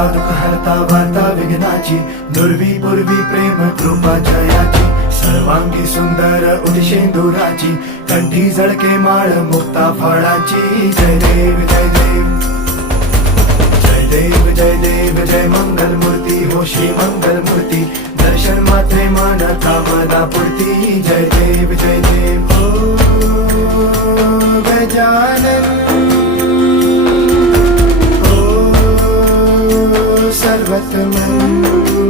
हरता दुःख हरता वार्ता विघ्नाची, दुर्वी पूर्वी प्रेम कृपा जयाची, सर्वांगी सुंदर उदिशेंदुराची, कंठी झळके माळ मुक्ता फळाची. जय देव जय देव जय देव जय देव जय मंगल मूर्ती हो श्री मंगल मूर्ती, दर्शन मात्रे मन कामना पूर्ती. जय देव जय देव हो गजानन हो सर्वतमन